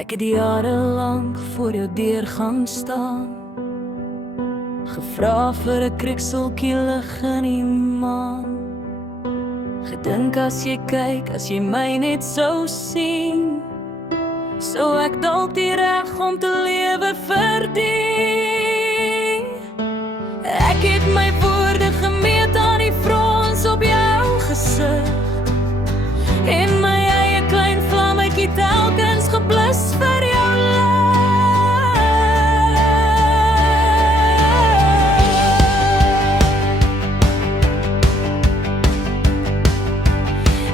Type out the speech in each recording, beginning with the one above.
Ek het jarelang voor jou deur gaan staan, gevra vir 'n krikseltjie lig in die maan. Gedink as jy kyk, as jy my net sou sien, sou ek dalk die reg om te lewe verdien. Ek het my woorde gemeet aan die frons op jou gesig, en my eie klein vlammetjie telkens geblus vir jou lig.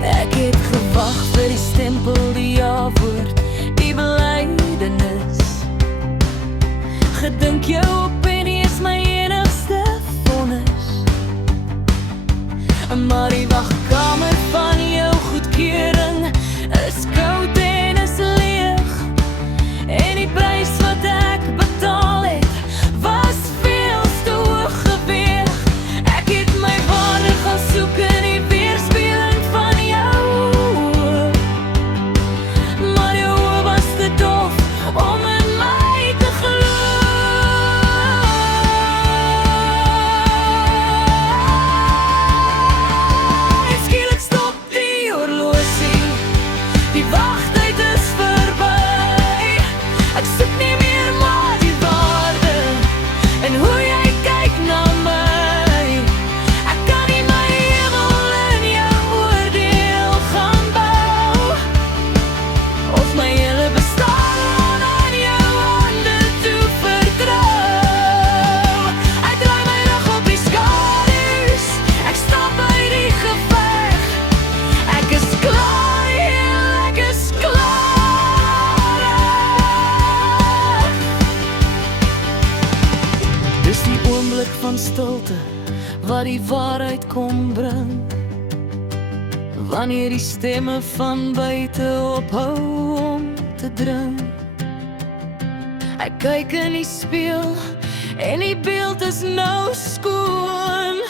Ek het gewag vir die stempel, die ja-woord, die belydenis. Gedink jou opinie is my enigste vonnis, maar die wagkamer van jou goedkeuring is koud en is leeg, en die prys wat ek betaal het was veel te hoog geweeg. Ek het my waarde gaan soek in die weerspieëling van jou oë, maar jou oë was te dof om in my te glo. En skielik stop die horlosie, die wagtyd is verby. Ek soek nie meer maar die waarde en hoe jy kyk na my. Ek kan nie my hemel in jou oordeel gaan bou, of my hele bestaan aan jou hande toe vertrou. Ek draai my rug op die skadu's, ek stap uit die geveg. Ek is klaar, heel, ek is klaar. Dis die oomblik van stilte wat die waarheid kom bring, wanneer die stemme van buite ophou om te dring. Ek kyk in die spieël en die beeld is nou skoon.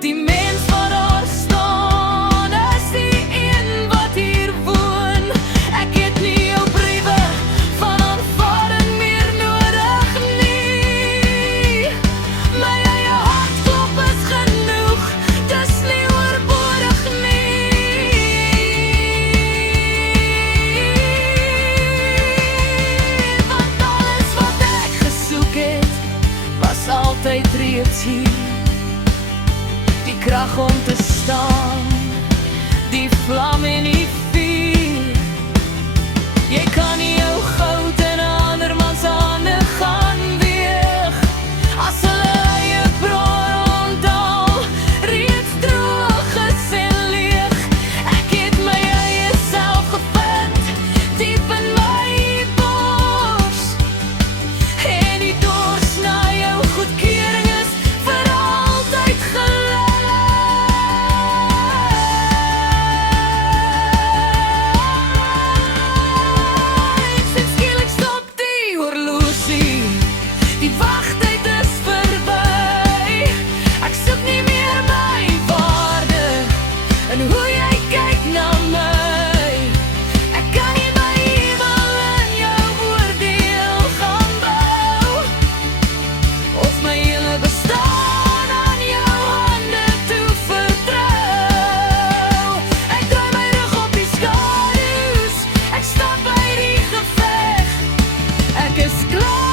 Die mens wat daar staan is die een wat hier woon. Ek het nie jou briewe van aanvaarding meer nodig nie. My eie hartklop is genoeg, dis nie oorbodig nie. Want alles wat ek gesoek het, was altyd reeds hier. Die krag om te staan, die vlam en die vuur. Jy kan nie jou goud in 'n ander mans hande gaan weeg, as hulle eie bron ontdaal, reeds droog is en leeg. Ek het my eie self gevind, diep in my bors, en die dors na jou goedkeuring is vir altyd geleid. En skielik stop die horlosie, die wagtyd is verby. Ek soek nie meer my waarde en hoe jy kyk na my. Ek kan nie my hemel in jou oordeel gaan bou, of my hele bestaan aan jou hande toe vertrou. Ek draai my rug op die skadu's, ek stap uit die geveg. Ek is klaar.